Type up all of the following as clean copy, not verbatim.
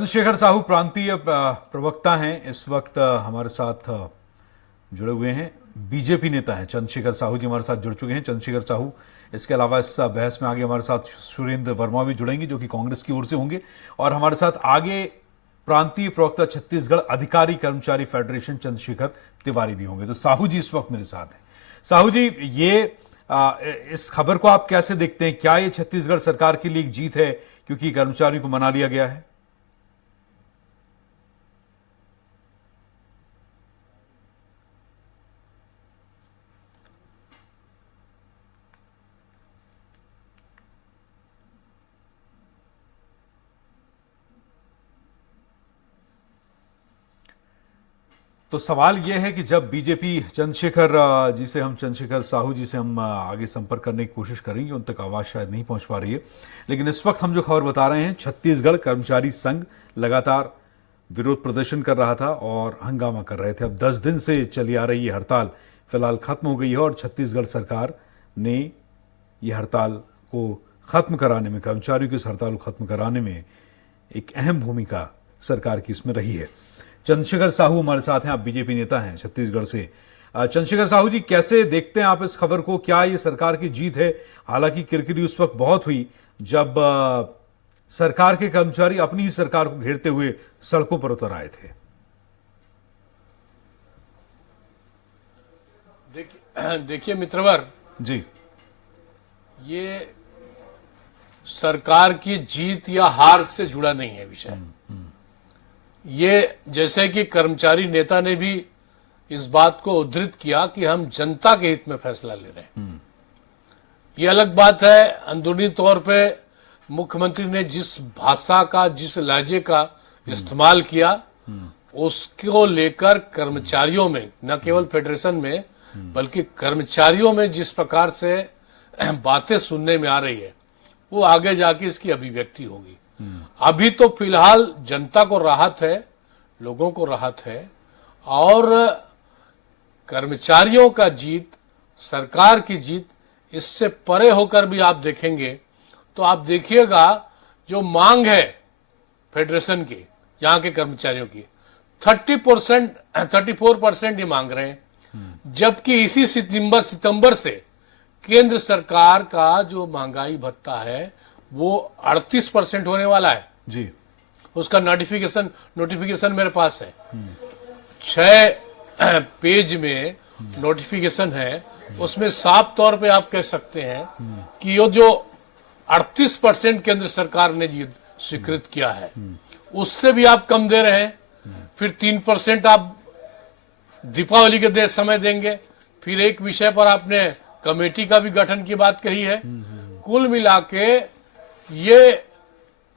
चंद्रशेखर साहू प्रांतीय प्रवक्ता हैं। इस वक्त हमारे साथ जुड़े हुए हैं। बीजेपी नेता हैं चंद्रशेखर साहू जी हमारे साथ जुड़ चुके हैं। चंद्रशेखर साहू, इसके अलावा इस बहस में आगे हमारे साथ सुरेंद्र वर्मा भी जुड़ेंगे जो कि कांग्रेस की ओर से होंगे, और हमारे साथ आगे प्रांतीय प्रवक्ता छत्तीसगढ़ अधिकारी कर्मचारी फेडरेशन चंद्रशेखर तिवारी भी होंगे। तो साहू जी इस वक्त मेरे साथ हैं। साहू जी, इस खबर को आप कैसे देखते हैं? क्या ये छत्तीसगढ़ सरकार के लिए एक जीत है क्योंकि कर्मचारियों को मना लिया गया है? तो सवाल यह है कि जब बीजेपी चंद्रशेखर चंद्रशेखर साहू जी से हम आगे संपर्क करने की कोशिश करेंगे, उन तक आवाज़ शायद नहीं पहुंच पा रही है, लेकिन इस वक्त हम जो खबर बता रहे हैं, छत्तीसगढ़ कर्मचारी संघ लगातार विरोध प्रदर्शन कर रहा था और हंगामा कर रहे थे। अब 10 दिन से चली आ रही ये हड़ताल फिलहाल खत्म हो गई है और छत्तीसगढ़ सरकार ने ये हड़ताल को खत्म कराने में, कर्मचारियों की इस हड़ताल को खत्म कराने में एक अहम भूमिका सरकार की इसमें रही है। चंद्रशेखर साहू हमारे साथ हैं, आप बीजेपी नेता हैं छत्तीसगढ़ से। चंद्रशेखर साहू जी, कैसे देखते हैं आप इस खबर को? क्या ये सरकार की जीत है? हालांकि किरकिरी उस वक्त बहुत हुई जब सरकार के कर्मचारी अपनी ही सरकार को घेरते हुए सड़कों पर उतर आए थे। देखिए मित्रवर जी, ये सरकार की जीत या हार से जुड़ा नहीं है विषय। ये जैसे कि कर्मचारी नेता ने भी इस बात को उद्धृत किया कि हम जनता के हित में फैसला ले रहे हैं। ये अलग बात है, अंदरूनी तौर पे मुख्यमंत्री ने जिस भाषा का, जिस लहजे का इस्तेमाल किया, उसको लेकर कर्मचारियों में, न केवल फेडरेशन में बल्कि कर्मचारियों में जिस प्रकार से बातें सुनने में आ रही है, वो आगे जाके इसकी अभिव्यक्ति होगी। अभी तो फिलहाल जनता को राहत है, लोगों को राहत है, और कर्मचारियों का जीत, सरकार की जीत, इससे परे होकर भी आप देखेंगे तो आप देखिएगा जो मांग है फेडरेशन की, यहाँ के कर्मचारियों की 30%, 34% ये मांग रहे हैं, जबकि इसी सितंबर से केंद्र सरकार का जो महंगाई भत्ता है वो 38% होने वाला है जी। उसका नोटिफिकेशन मेरे पास है। 6 पेज में नोटिफिकेशन है, उसमें साफ तौर पे आप कह सकते हैं कि ये जो 38% केंद्र सरकार ने स्वीकृत किया है, उससे भी आप कम दे रहे हैं। फिर 3% आप दीपावली के समय देंगे। फिर एक विषय पर आपने कमेटी का भी गठन की बात कही है। कुल मिला के ये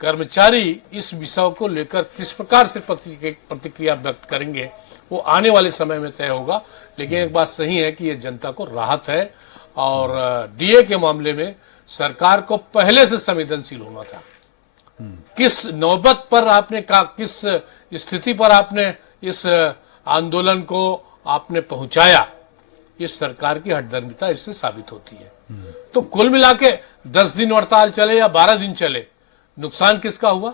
कर्मचारी इस विषय को लेकर किस प्रकार से प्रतिक्रिया व्यक्त करेंगे वो आने वाले समय में तय होगा। लेकिन एक बात सही है कि ये जनता को राहत है, और डीए के मामले में सरकार को पहले से संवेदनशील होना था। किस नौबत पर आपने किस स्थिति पर आपने इस आंदोलन को आपने पहुंचाया, इस सरकार की हठधर्मिता इससे साबित होती है। तो कुल मिला के 10 दिन हड़ताल चले या 12 दिन चले, नुकसान किसका हुआ?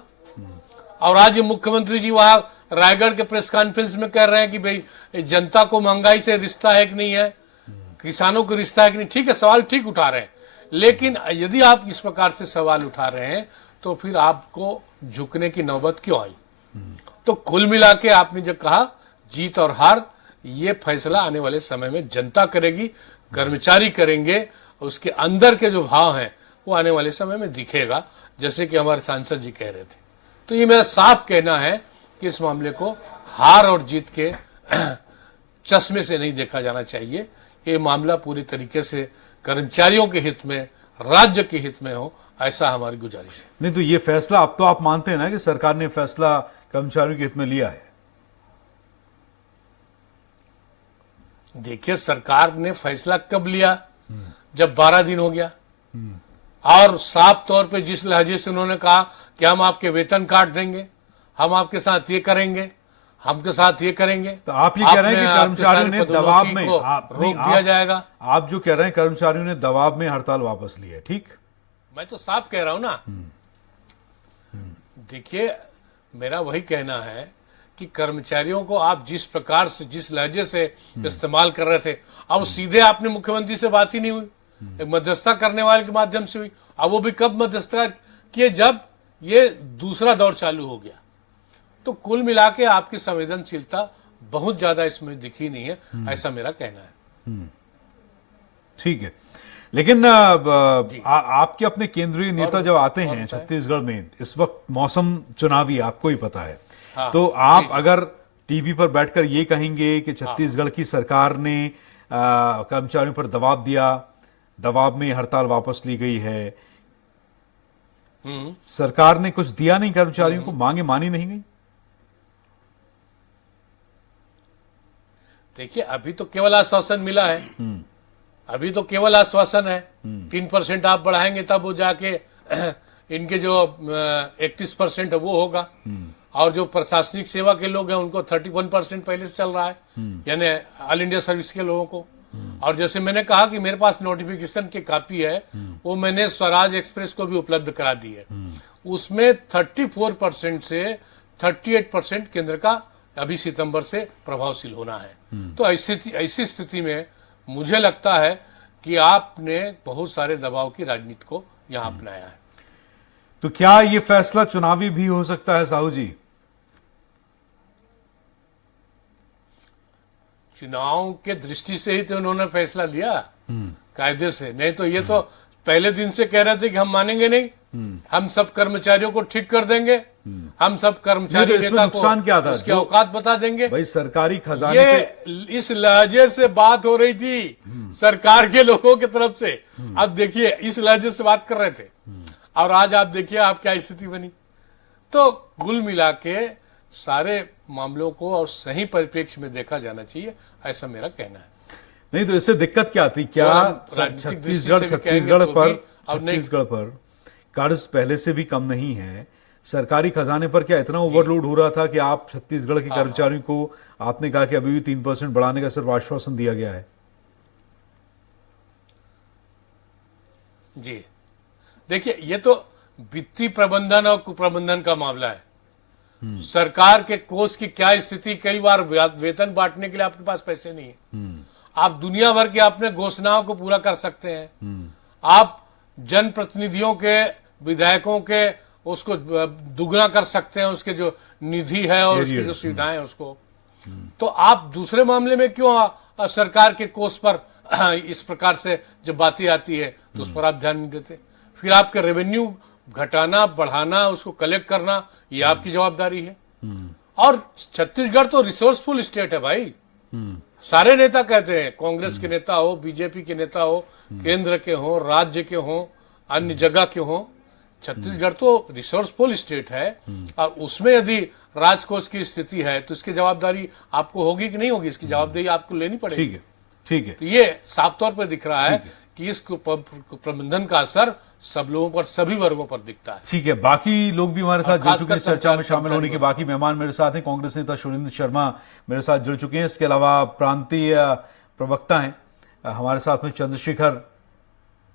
और आज ये मुख्यमंत्री जी वहां रायगढ़ के प्रेस कॉन्फ्रेंस में कह रहे हैं कि भाई जनता को महंगाई से रिश्ता है कि नहीं है, किसानों को रिश्ता है कि नहीं। ठीक है, सवाल ठीक उठा रहे हैं, लेकिन यदि आप इस प्रकार से सवाल उठा रहे हैं तो फिर आपको झुकने की नौबत क्यों आई? तो कुल मिला के आपने जो कहा, जीत और हार, ये फैसला आने वाले समय में जनता करेगी, कर्मचारी करेंगे। उसके अंदर के जो भाव हैं वो आने वाले समय में दिखेगा, जैसे कि हमारे सांसद जी कह रहे थे। तो ये मेरा साफ कहना है कि इस मामले को हार और जीत के चश्मे से नहीं देखा जाना चाहिए। ये मामला पूरी तरीके से कर्मचारियों के हित में, राज्य के हित में हो, ऐसा हमारी गुजारिश है। नहीं तो ये फैसला, अब तो आप मानते हैं ना कि सरकार ने फैसला कर्मचारियों के हित में लिया है? देखिए, सरकार ने फैसला कब लिया? जब 12 दिन हो गया, और साफ तौर पे जिस लहजे से उन्होंने कहा कि हम आपके वेतन काट देंगे, हम आपके साथ ये करेंगे, हमके साथ ये करेंगे। तो आप ये कह रहे हैं कि कर्मचारियों ने दबाव में रोक दिया जाएगा? आप जो कह रहे हैं कर्मचारियों ने दबाव में हड़ताल वापस ली है, ठीक? मैं तो साफ कह रहा हूं ना। देखिए, मेरा वही कहना है कि कर्मचारियों को आप जिस प्रकार से, जिस लहजे से इस्तेमाल कर रहे थे, अब सीधे आपने मुख्यमंत्री से बात ही नहीं हुई, एक मध्यस्थता करने वाले के माध्यम से हुई। अब वो भी कब मध्यस्थता किए, जब ये दूसरा दौर चालू हो गया। तो कुल मिला के आपकी संवेदनशीलता बहुत ज्यादा इसमें दिखी नहीं है, ऐसा मेरा कहना है। ठीक है, लेकिन आपके अपने केंद्रीय नेता जब आते हैं छत्तीसगढ़ में, इस वक्त मौसम चुनावी आपको ही पता है, हाँ, तो आप अगर टीवी पर बैठकर ये कहेंगे कि छत्तीसगढ़ की सरकार ने कर्मचारियों पर दबाव दिया, दबाव में हड़ताल वापस ली गई है, सरकार ने कुछ दिया नहीं कर्मचारियों को, मांगे मानी नहीं गई? देखिए, अभी तो केवल आश्वासन मिला है, अभी तो केवल आश्वासन है। 3% आप बढ़ाएंगे तब वो जाके इनके जो 31% है वो होगा, और जो प्रशासनिक सेवा के लोग हैं उनको 31% पहले से चल रहा है, यानी ऑल इंडिया सर्विस के लोगों को। और जैसे मैंने कहा कि मेरे पास नोटिफिकेशन की कॉपी है, वो मैंने स्वराज एक्सप्रेस को भी उपलब्ध करा दी है। उसमें 34% से 38% केंद्र का अभी सितंबर से प्रभावशील होना है। तो ऐसी स्थिति में मुझे लगता है कि आपने बहुत सारे दबाव की राजनीति को यहां अपनाया है। तो क्या ये फैसला चुनावी भी हो सकता है साहू जी? चुनाव के दृष्टि से ही तो उन्होंने फैसला लिया, कायदे से। नहीं तो ये तो पहले दिन से कह रहे थे कि हम मानेंगे नहीं, हम सब कर्मचारियों को ठीक कर देंगे, हम सब कर्मचारी तो नेता नुकसान क्या था? उसके औकात बता देंगे। भाई सरकारी खजाने ये इस लहजे से बात हो रही थी सरकार के लोगों की तरफ से। अब देखिए, इस लहजे से बात कर रहे थे, और आज आप देखिए आप क्या स्थिति बनी। तो कुल मिला के सारे मामलों को और सही परिप्रेक्ष्य में देखा जाना चाहिए, ऐसा मेरा कहना है। नहीं तो इससे दिक्कत क्या थी? क्या छत्तीसगढ़ पर कर्ज पहले से भी कम नहीं है? सरकारी खजाने पर क्या इतना ओवरलोड हो रहा था कि आप छत्तीसगढ़ के कर्मचारियों को, आपने कहा कि अभी भी 3% बढ़ाने का सिर्फ आश्वासन दिया गया है? जी देखिए, ये तो वित्तीय प्रबंधन और कुप्रबंधन का मामला है। सरकार के कोष की क्या स्थिति, कई बार वेतन बांटने के लिए आपके पास पैसे नहीं है। आप दुनिया भर के अपने घोषणाओं को पूरा कर सकते हैं, आप जनप्रतिनिधियों के, विधायकों के उसको दुगना कर सकते हैं, उसके जो निधि है और उसकी जो सुविधाएं है उसको। तो आप दूसरे मामले में क्यों सरकार के कोष पर इस प्रकार से जब बातें आती है तो उस पर आप ध्यान नहीं देते? फिर आपके रेवेन्यू घटाना, बढ़ाना, उसको कलेक्ट करना, ये आपकी जवाबदारी है। और छत्तीसगढ़ तो रिसोर्सफुल स्टेट है भाई। सारे नेता कहते हैं, कांग्रेस के नेता हो, बीजेपी के नेता हो, केंद्र के हो, राज्य के हो, अन्य जगह के हो, छत्तीसगढ़ तो रिसोर्सफुल स्टेट है। और उसमें यदि राजकोष की स्थिति है तो इसकी जवाबदारी आपको होगी कि नहीं होगी, इसकी जवाबदेही आपको लेनी पड़ेगी। ठीक है, ठीक है। तो ये साफ तौर पर दिख रहा है कि इस प्रबंधन का असर सब लोगों पर, सभी वर्गों पर दिखता है। ठीक है, बाकी लोग भी हमारे साथ जुड़ चुके हैं चर्चा में शामिल होने के। कर्मचारी बाकी मेहमान मेरे साथ हैं, कांग्रेस नेता सुरेंद्र शर्मा मेरे साथ जुड़ चुके हैं। इसके अलावा प्रांतीय प्रवक्ता हैं हमारे साथ में चंद्रशेखर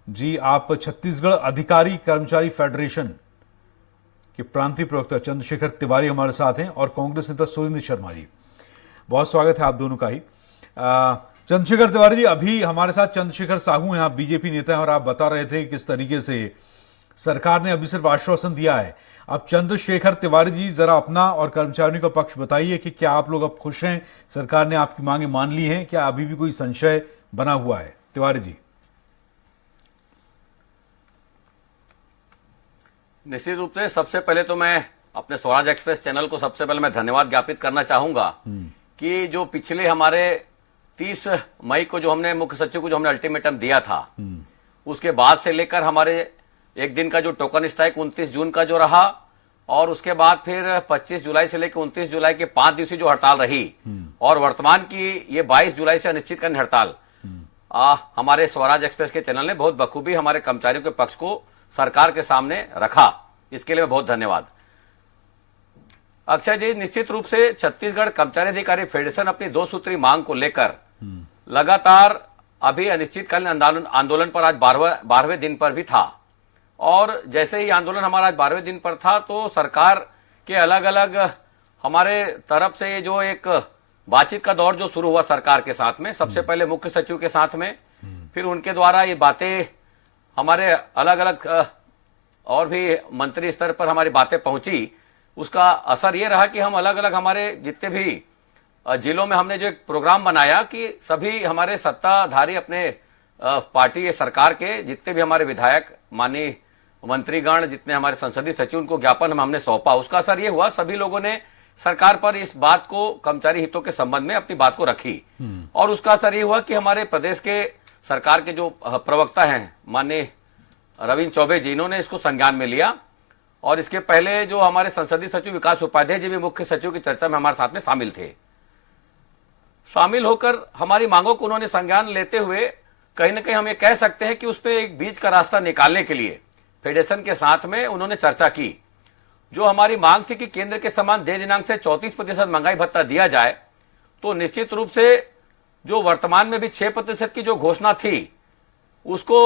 जी, आप छत्तीसगढ़ अधिकारी कर्मचारी फेडरेशन के प्रांतीय प्रवक्ता चंद्रशेखर तिवारी हमारे साथ हैं, और कांग्रेस नेता सुरेंद्र शर्मा जी। बहुत स्वागत है आप दोनों का ही। चंद्रशेखर तिवारी जी, अभी हमारे साथ चंद्रशेखर साहू हैं, आप बीजेपी नेता हैं, और आप बता रहे थे किस तरीके से सरकार ने अभी सिर्फ आश्वासन दिया है। अब चंद्रशेखर तिवारी जी, जरा अपना और कर्मचारियों का पक्ष बताइए कि क्या आप लोग अब खुश हैं, सरकार ने आपकी मांगे मान ली हैं, क्या अभी भी कोई संशय बना हुआ है? तिवारी जी। निश्चित रूप से सबसे पहले तो मैं अपने स्वराज एक्सप्रेस चैनल को सबसे पहले मैं धन्यवाद ज्ञापित करना चाहूंगा कि जो पिछले हमारे 30 मई को जो हमने मुख्य सचिव को जो हमने अल्टीमेटम दिया था, उसके बाद से लेकर हमारे एक दिन का जो टोकन स्ट्राइक 29 जून का जो रहा, और उसके बाद फिर 25 जुलाई से लेकर 29 जुलाई के 5 दिवसीय जो हड़ताल रही, और वर्तमान की ये 22 जुलाई से अनिश्चितकालीन हड़ताल, हमारे स्वराज एक्सप्रेस के चैनल ने बहुत बखूबी हमारे कर्मचारियों के पक्ष को सरकार के सामने रखा। इसके लिए बहुत धन्यवाद। अक्षय जी, निश्चित रूप से छत्तीसगढ़ कर्मचारी अधिकारी फेडरेशन अपनी 2 सूत्री मांग को लेकर लगातार अभी अनिश्चितकालीन आंदोलन पर आज 12वें दिन पर भी था। और जैसे ही आंदोलन हमारा आज 12वें दिन पर था तो सरकार कि अलग अलग हमारे तरफ से ये जो एक बातचीत का दौर जो शुरू हुआ सरकार के साथ में, सबसे पहले मुख्य सचिव के साथ में, फिर उनके द्वारा ये बातें हमारे अलग अलग और भी मंत्री स्तर पर हमारी बातें पहुंची, उसका असर ये रहा कि हम अलग अलग हमारे जितने भी जिलों में हमने जो एक प्रोग्राम बनाया कि सभी हमारे सत्ताधारी अपने पार्टी सरकार के जितने भी हमारे विधायक, माननीय मंत्रीगण, जितने हमारे संसदीय सचिव, उनको ज्ञापन हमने सौंपा। उसका असर ये हुआ सभी लोगों ने सरकार पर इस बात को, कर्मचारी हितों के संबंध में अपनी बात को रखी, और उसका असर ये हुआ कि हमारे प्रदेश के सरकार के जो प्रवक्ता हैं माननीय रविंद्र चौबे जी, इन्होंने इसको संज्ञान में लिया। और इसके पहले जो हमारे संसदीय सचिव विकास उपाध्याय जी भी मुख्य सचिव की चर्चा में हमारे साथ में शामिल थे। शामिल होकर हमारी मांगों को उन्होंने संज्ञान लेते हुए कहीं ना कहीं हम ये कह सकते हैं कि उस पर एक बीच का रास्ता निकालने के लिए फेडरेशन के साथ में उन्होंने चर्चा की। जो हमारी मांग थी कि केंद्र के समान देय दिनांक से 34% महंगाई भत्ता दिया जाए, तो निश्चित रूप से जो वर्तमान में भी 6% की जो घोषणा थी, उसको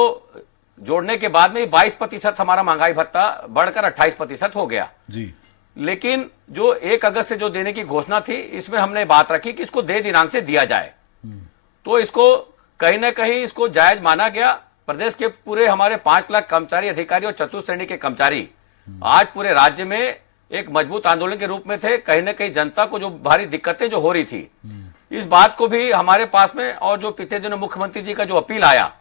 जोड़ने के बाद में 22% हमारा महंगाई भत्ता बढ़कर 28% हो गया जी। लेकिन जो 1 अगस्त से जो देने की घोषणा थी, इसमें हमने बात रखी कि इसको देय दिनांक से दिया जाए। तो इसको कहीं ना कहीं इसको जायज माना गया। प्रदेश के पूरे हमारे 5 लाख कर्मचारी, अधिकारी और चतुर्थ श्रेणी के कर्मचारी आज पूरे राज्य में एक मजबूत आंदोलन के रूप में थे। कहीं ना कहीं जनता को जो भारी दिक्कतें जो हो रही थी, इस बात को भी हमारे पास में, और जो पिछले दिनों मुख्यमंत्री जी का जो अपील आया,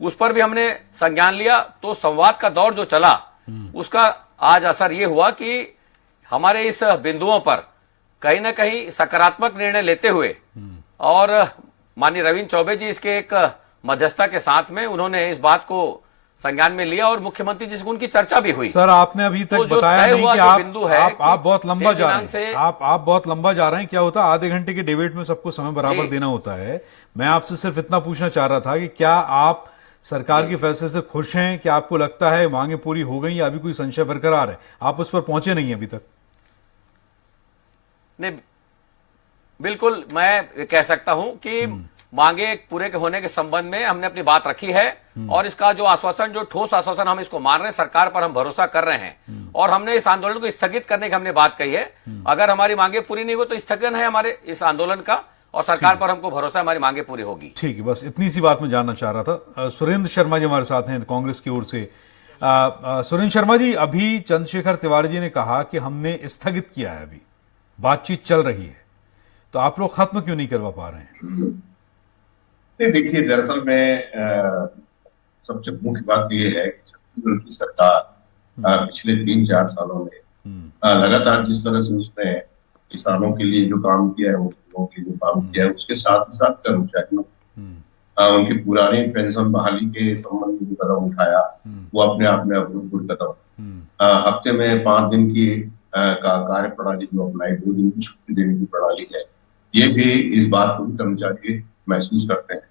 उस पर भी हमने संज्ञान लिया। तो संवाद का दौर जो चला, उसका आज असर ये हुआ कि हमारे इस बिंदुओं पर कहीं ना कहीं सकारात्मक निर्णय लेते हुए, और माननीय रविंद्र चौबे जी इसके एक मध्यस्थता के साथ में उन्होंने इस बात को संज्ञान में लिया, और मुख्यमंत्री जी से उनकी चर्चा भी हुई। सर, आपने अभी तक तो जो बताया तय नहीं हुआ कि जो आप बिंदु है आप बहुत लंबा जा रहे से हैं। आप बहुत लंबा जा रहे हैं। क्या होता है, आधे घंटे के डिबेट में सबको समय बराबर जी। देना होता है। मैं आपसे सिर्फ इतना पूछना चाह रहा था कि क्या आप सरकार के फैसले से खुश हैं? क्या आपको लगता है मांगे पूरी हो गई, या अभी कोई संशय बरकरार है? आप उस पर पहुंचे नहीं अभी तक। नहीं, बिल्कुल मैं कह सकता हूं कि मांगे पूरे के होने के संबंध में हमने अपनी बात रखी है, और इसका जो आश्वासन, जो ठोस आश्वासन हम इसको मान रहे हैं, सरकार पर हम भरोसा कर रहे हैं, और हमने इस आंदोलन को स्थगित करने की हमने बात कही है। अगर हमारी मांगे पूरी नहीं हो तो स्थगन है हमारे इस आंदोलन का, और सरकार पर हमको भरोसा है हमारी मांगे पूरी होगी। ठीक है, बस इतनी सी बात मैं जानना चाह रहा था। सुरेंद्र शर्मा जी हमारे साथ हैं कांग्रेस की ओर से। सुरेंद्र शर्मा जी, अभी चंद्रशेखर तिवारी जी ने कहा कि हमने स्थगित किया है, अभी बातचीत चल रही है, तो आप लोग खत्म क्यों नहीं करवा पा रहे हैं? नहीं, देखिए, दरअसल में सबसे मुख्य बात ये है कि छत्तीसगढ़ की सरकार पिछले 3-4 सालों में लगातार जिस तरह से उसने किसानों के लिए जो काम किया है, मजदूरों के लिए जो काम किया है, उसके साथ ही साथ कर्मचारियों उनकी पुरानी पेंशन बहाली के संबंध में जो कदम उठाया, वो अपने आप में अभूतपूर्व कदम। हफ्ते में 5 दिन की कार्य प्रणाली जो अपनाई, 2 दिन की छुट्टी देने की प्रणाली है, ये भी इस बात को भी कर्मचारी महसूस करते हैं।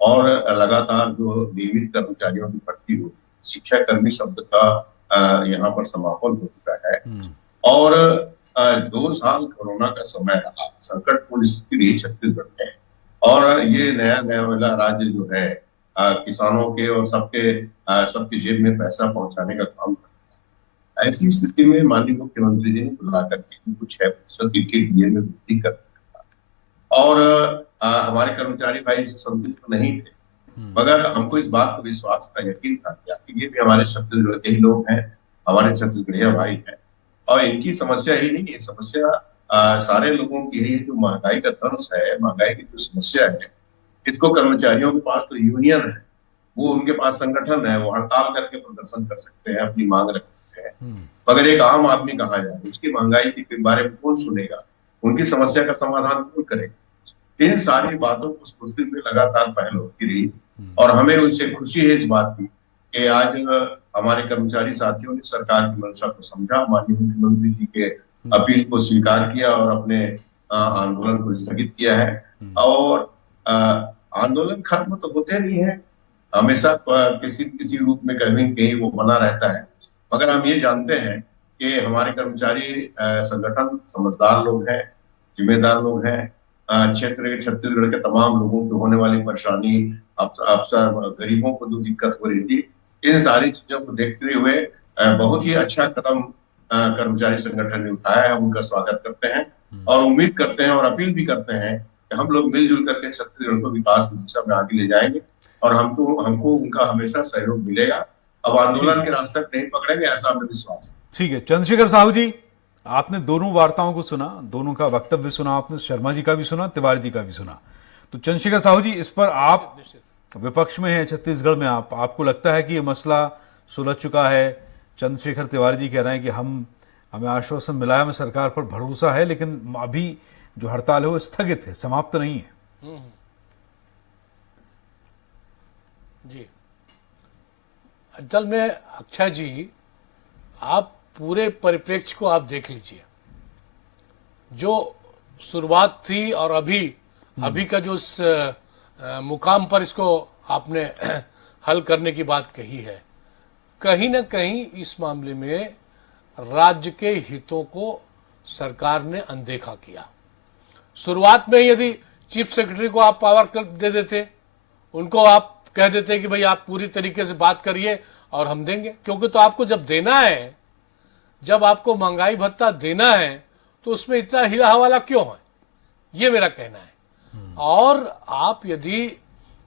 और लगातार जो नियमित कर्मचारियों की भर्ती हो, शिक्षा कर्मी शब्द का यहाँ पर समापन हो चुका है, और 2 साल कोरोना का समय रहा, संकटपूर्ण स्थिति रही छत्तीसगढ़ में, और ये नया वाला राज्य जो है किसानों के और सबके जेब में पैसा पहुंचाने का काम करता है। ऐसी स्थिति में माननीय मुख्यमंत्री जी ने बुला करके कुछ 6% के डीए में वृद्धि कर दिया, और हमारे कर्मचारी भाई इससे संतुष्ट नहीं थे, मगर हमको इस बात पर विश्वास का यकीन था कि ये भी हमारे छत्तीसगढ़ के ही लोग हैं, हमारे छत्तीसगढ़िया भाई हैं, और इनकी समस्या ही नहीं है, समस्या सारे लोगों की है। जो महंगाई का दंश है, महंगाई की जो समस्या है, इसको कर्मचारियों के पास तो यूनियन है, वो उनके पास संगठन है, वो हड़ताल करके प्रदर्शन कर सकते हैं, अपनी मांग रख सकते हैं, मगर एक आम आदमी कहाँ जाए, उसकी महंगाई के बारे में कौन सुनेगा, उनकी समस्या का समाधान कौन करेगा? इन सारी बातों को सोचते हुए लगातार पहल होती रही, और हमें उनसे खुशी है इस बात की कि आज हमारे कर्मचारी साथियों ने सरकार की मंशा को समझा, माननीय मुख्यमंत्री जी के अपील को स्वीकार किया, और अपने आंदोलन को स्थगित किया है। और आंदोलन खत्म तो होते नहीं है, हमेशा किसी रूप में कहीं कहीं वो बना रहता है, मगर हम ये जानते हैं कि हमारे कर्मचारी संगठन समझदार लोग हैं, जिम्मेदार लोग हैं। क्षेत्र के छत्तीसगढ़ के तमाम लोगों को होने वाली परेशानी, अफसर गरीबों को जो दिक्कत हो रही थी, इन सारी चीजों को देखते हुए बहुत ही अच्छा कदम कर्मचारी संगठन ने उठाया है, हम उनका स्वागत करते हैं और उम्मीद करते हैं और अपील भी करते हैं कि हम लोग मिलजुल करके छत्तीसगढ़ को विकास की दिशा में आगे ले जाएंगे और हमको उनका हमेशा सहयोग मिलेगा। अब आंदोलन के रास्ते पर नहीं पकड़ेंगे, ऐसा हमें विश्वास है। ठीक है चंद्रशेखर साहू जी, आपने दोनों वार्ताओं को सुना, दोनों का वक्तव्य सुना, आपने शर्मा जी का भी सुना, तिवारी जी का भी सुना। तो चंद्रशेखर साहू जी, इस पर आप विपक्ष में हैं छत्तीसगढ़ में, आपको लगता है कि ये मसला सुलझ चुका है? चंद्रशेखर तिवारी जी कह रहे हैं कि हमें आश्वासन मिला है, हमें सरकार पर भरोसा है, लेकिन अभी जो हड़ताल है वो स्थगित है, समाप्त नहीं है। जी, असल में अक्षय जी, आप पूरे परिप्रेक्ष्य को आप देख लीजिए। जो शुरुआत थी और अभी का जो इस मुकाम पर इसको आपने हल करने की बात कही है, कहीं ना कहीं इस मामले में राज्य के हितों को सरकार ने अनदेखा किया। शुरुआत में यदि चीफ सेक्रेटरी को आप पावर दे देते, उनको आप कह देते कि भाई आप पूरी तरीके से बात करिए और हम देंगे, क्योंकि तो आपको जब देना है, जब आपको महंगाई भत्ता देना है, तो उसमें इतना हिला हवाला क्यों है, ये मेरा कहना है। और आप यदि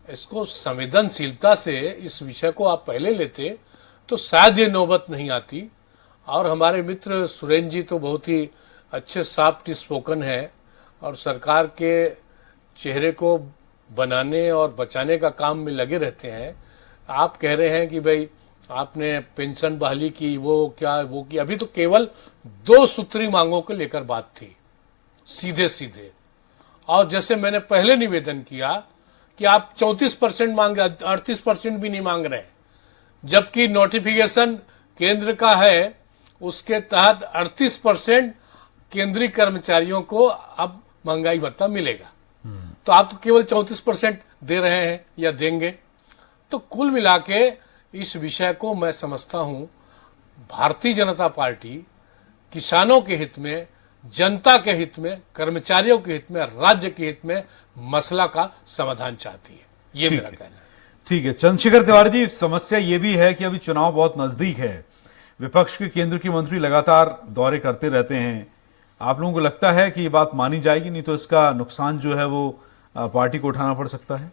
इसको संवेदनशीलता से इस विषय को आप पहले लेते तो शायद ये नौबत नहीं आती। और हमारे मित्र सुरेंद्र जी तो बहुत ही अच्छे सॉफ्ट स्पोकन है और सरकार के चेहरे को बनाने और बचाने का काम में लगे रहते हैं। आप कह रहे हैं कि भाई आपने पेंशन बहाली की, वो की, अभी तो केवल 2 सूत्री मांगों को लेकर बात थी, सीधे सीधे। और जैसे मैंने पहले निवेदन किया कि आप 34% मांग रहे, 38% भी नहीं मांग रहे, जबकि नोटिफिकेशन केंद्र का है, उसके तहत 38% केंद्रीय कर्मचारियों को अब महंगाई भत्ता मिलेगा। तो आप केवल 34% दे रहे हैं या देंगे। तो कुल मिला के इस विषय को मैं समझता हूं भारतीय जनता पार्टी किसानों के हित में, जनता के हित में, कर्मचारियों के हित में, राज्य के हित में मसला का समाधान चाहती है। ये मेरा कहना है। ठीक है चंद्रशेखर तिवारी जी, समस्या ये भी है कि अभी चुनाव बहुत नजदीक है, विपक्ष के केंद्र के मंत्री लगातार दौरे करते रहते हैं। आप लोगों को लगता है कि ये बात मानी जाएगी, नहीं तो इसका नुकसान जो है वो पार्टी को उठाना पड़ सकता है?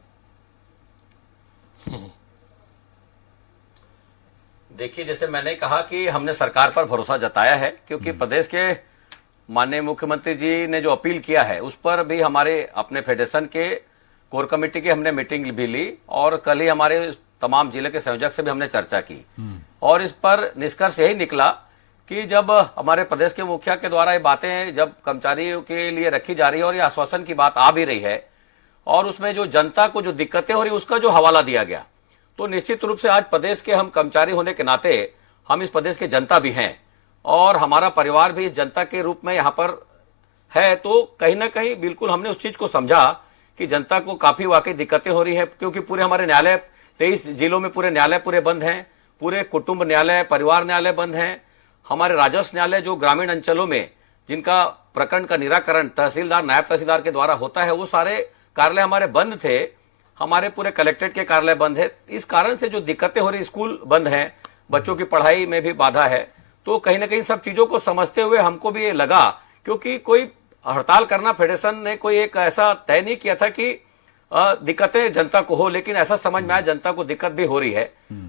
देखिए, जैसे मैंने कहा कि हमने सरकार पर भरोसा जताया है, क्योंकि प्रदेश के माननीय मुख्यमंत्री जी ने जो अपील किया है उस पर भी हमारे अपने फेडरेशन के कोर कमेटी की हमने मीटिंग भी ली और कल ही हमारे तमाम जिले के संयोजक से भी हमने चर्चा की। और इस पर निष्कर्ष यही निकला कि जब हमारे प्रदेश के मुखिया के द्वारा ये बातें जब कर्मचारियों के लिए रखी जा रही है और ये आश्वासन की बात आ भी रही है और उसमें जो जनता को जो दिक्कतें हो रही उसका जो हवाला दिया गया, तो निश्चित रूप से आज प्रदेश के हम कर्मचारी होने के नाते हम इस प्रदेश के जनता भी हैं और हमारा परिवार भी इस जनता के रूप में यहाँ पर है। तो कहीं ना कहीं बिल्कुल हमने उस चीज को समझा कि जनता को काफी वाकई दिक्कतें हो रही है, क्योंकि पूरे हमारे न्यायालय 23 जिलों में पूरे न्यायालय पूरे बंद हैं, पूरे कुटुंब न्यायालय, परिवार न्यायालय बंद हैं। हमारे राजस्व न्यायालय जो ग्रामीण अंचलों में जिनका प्रकरण का निराकरण तहसीलदार, नायब तहसीलदार के द्वारा होता है, वो सारे कार्यालय हमारे बंद थे। हमारे पूरे कलेक्ट्रेट के कार्यालय बंद है। इस कारण से जो दिक्कतें हो रही, स्कूल बंद हैं, बच्चों की पढ़ाई में भी बाधा है। तो कहीं ना कहीं सब चीजों को समझते हुए हमको भी ये लगा, क्योंकि कोई हड़ताल करना फेडरेशन ने कोई एक ऐसा तय नहीं किया था कि दिक्कतें जनता को हो, लेकिन ऐसा समझ में आया जनता को दिक्कत भी हो रही है।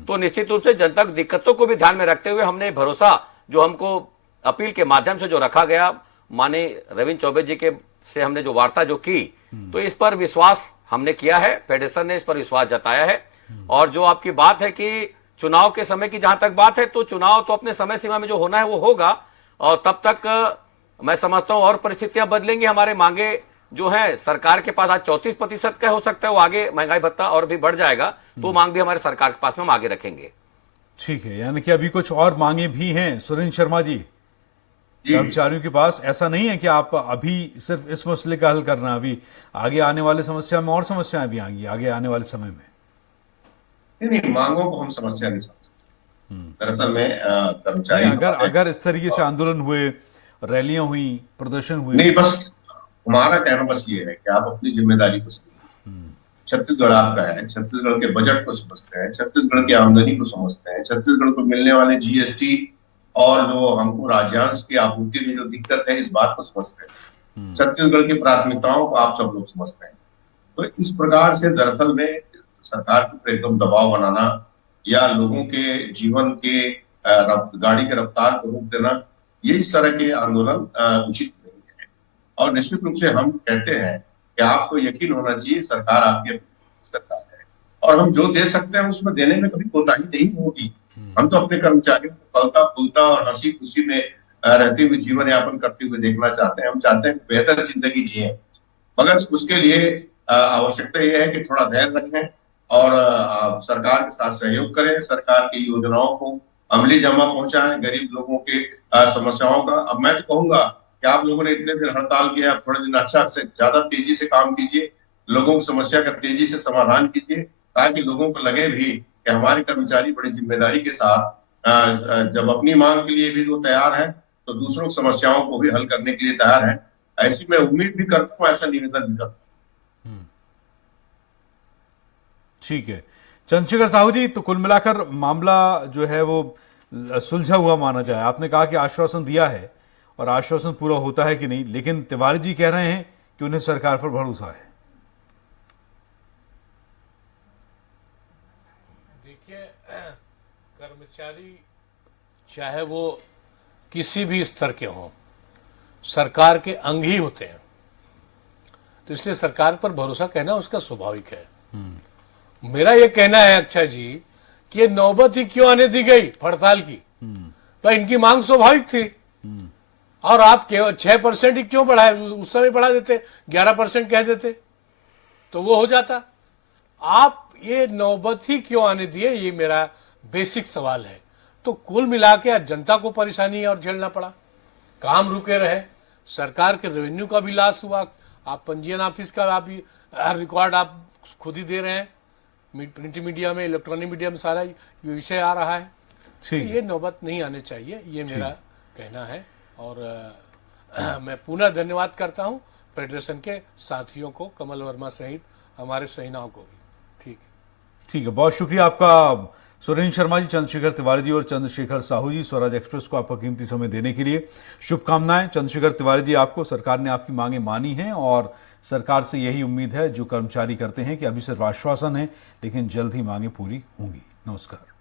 तो निश्चित रूप से जनता की दिक्कतों को भी ध्यान में रखते हुए हमने भरोसा जो हमको अपील के माध्यम से जो रखा गया, माननीय रविंद्र चौबे जी के से हमने जो वार्ता जो की, तो इस पर विश्वास हमने किया है, फेडरेशन ने इस पर विश्वास जताया है। और जो आपकी बात है कि चुनाव के समय की जहां तक बात है, तो चुनाव तो अपने समय सीमा में जो होना है वो होगा और तब तक मैं समझता हूं और परिस्थितियां बदलेंगी। हमारे मांगे जो है सरकार के पास आज 34% का हो सकता है, वो आगे महंगाई भत्ता और भी बढ़ जाएगा, तो मांग भी हमारे सरकार के पास में हम आगे रखेंगे। ठीक है, यानी कि अभी कुछ और मांगे भी हैं सुरेंद्र शर्मा जी कर्मचारियों के पास। ऐसा नहीं है कि आप अभी सिर्फ इस मसले का हल करना, अभी आगे आने वाले समस्या में और समस्याएं भी आएंगी आगे आने वाले समय में। नहीं, मांगों को हम समस्या नहीं समझते। दरअसल में कर्मचारी अगर इस तरीके से आंदोलन हुए, रैलियां हुई, प्रदर्शन हुए, नहीं, बस हमारा कहना बस ये है कि आप अपनी जिम्मेदारी को समझिए। छत्तीसगढ़ आपका है, छत्तीसगढ़ के बजट को समझते हैं, छत्तीसगढ़ की आमदनी को समझते हैं, छत्तीसगढ़ को मिलने वाले जीएसटी और जो हमको राज्यांश की आपूर्ति में जो दिक्कत है, इस बात को समझते हैं। छत्तीसगढ़ की प्राथमिकताओं को आप सब लोग समझते हैं। तो इस प्रकार से दरअसल में सरकार के ऊपर एकदम दबाव बनाना या लोगों के जीवन के गाड़ी के रफ्तार को रोक देना, ये इस तरह के आंदोलन उचित नहीं है। और निश्चित रूप से हम कहते हैं कि आपको यकीन होना चाहिए सरकार आपकी सरकार है, और हम जो दे सकते हैं उसमें देने में कभी कोताही नहीं होगी। हम तो अपने कर्मचारियों को फलता फूलता और हंसी खुशी में रहते हुए जीवन यापन करते हुए देखना चाहते हैं। हम चाहते हैं बेहतर जिंदगी जिए, मगर उसके लिए आवश्यकता यह है कि थोड़ा धैर्य रखें और सरकार के साथ सहयोग करें, सरकार की योजनाओं को अमली जमा पहुंचाएं, गरीब लोगों के समस्याओं का। अब मैं तो कहूंगा कि आप लोगों ने इतने दिन हड़ताल किया, आप थोड़े दिन अच्छा से ज्यादा तेजी से काम कीजिए, लोगों की समस्या का तेजी से समाधान कीजिए, ताकि लोगों को लगे भी कि हमारे कर्मचारी बड़ी जिम्मेदारी के साथ जब अपनी मांग के लिए भी वो तैयार है, तो दूसरों की समस्याओं को भी हल करने के लिए तैयार है। ऐसी मैं उम्मीद भी करता हूँ, ऐसा निवेदन भी करता हूँ। ठीक है चंद्रशेखर साहू जी, तो कुल मिलाकर मामला जो है वो सुलझा हुआ माना जाए। आपने कहा कि आश्वासन दिया है और आश्वासन पूरा होता है कि नहीं, लेकिन तिवारी जी कह रहे हैं कि उन्हें सरकार पर भरोसा है। देखिए, कर्मचारी चाहे वो किसी भी स्तर के हों, सरकार के अंग ही होते हैं, तो इसलिए सरकार पर भरोसा कहना उसका स्वाभाविक है। मेरा ये कहना है अक्षय जी कि ये नौबत ही क्यों आने दी गई हड़ताल की? तो इनकी मांग स्वाभाविक थी, और आप केवल 6% ही क्यों बढ़ाए? उस समय बढ़ा देते, 11% कह देते तो वो हो जाता। आप ये नौबत ही क्यों आने दिए, ये मेरा बेसिक सवाल है। तो कुल मिला के आज जनता को परेशानी और झेलना पड़ा, काम रुके रहे, सरकार के रेवेन्यू का भी लॉस हुआ। आप पंजीयन ऑफिस का आप रिकॉर्ड आप खुद ही दे रहे हैं, प्रिंट मीडिया में, इलेक्ट्रॉनिक मीडिया में सारा ये विषय आ रहा है। तो ये नौबत नहीं आने चाहिए, ये मेरा कहना है। और मैं पुनः धन्यवाद करता हूं फेडरेशन के साथियों को, कमल वर्मा सहित हमारे सेनाओं को भी। ठीक है, बहुत शुक्रिया आपका सुरेंद्र शर्मा जी, चंद्रशेखर तिवारी जी और चंद्रशेखर साहू जी, स्वराज एक्सप्रेस को आपका कीमती समय देने के लिए शुभकामनाएं। चंद्रशेखर तिवारी जी, आपको सरकार ने आपकी मांगे मानी हैं और सरकार से यही उम्मीद है जो कर्मचारी करते हैं कि अभी सिर्फ आश्वासन है, लेकिन जल्द ही मांगे पूरी होंगी। नमस्कार।